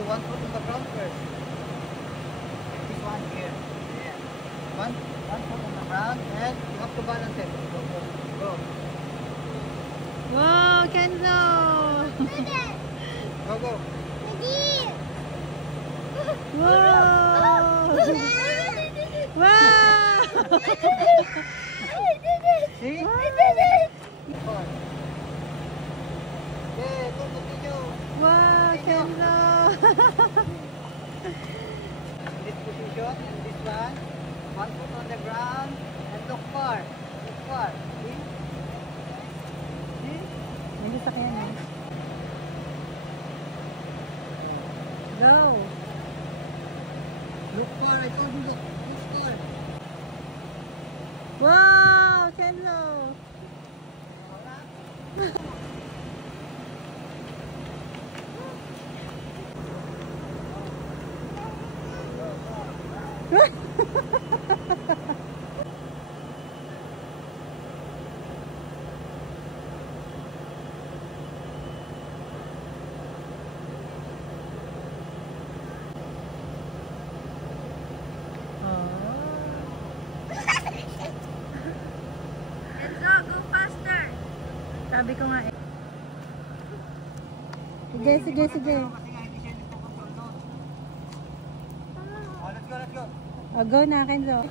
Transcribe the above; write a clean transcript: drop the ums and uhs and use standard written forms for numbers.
you. One foot on the ground first. This one here. Yeah. One foot on the ground and you have to balance it. Go, go, go. Wow, Kenzo! Go, go. Wow! Wow! See? Yeah, go, continue. Wow, Kenzo! This position and this one. One foot on the ground and look far. Look far. See? See? May sasakyan eh. Go! Look far. I told you look far. Wow, Kenzo! Sabi ko nga eh. Sige, sige, sige. Oh, let's go, let's go. Oh, go na, Kenzo.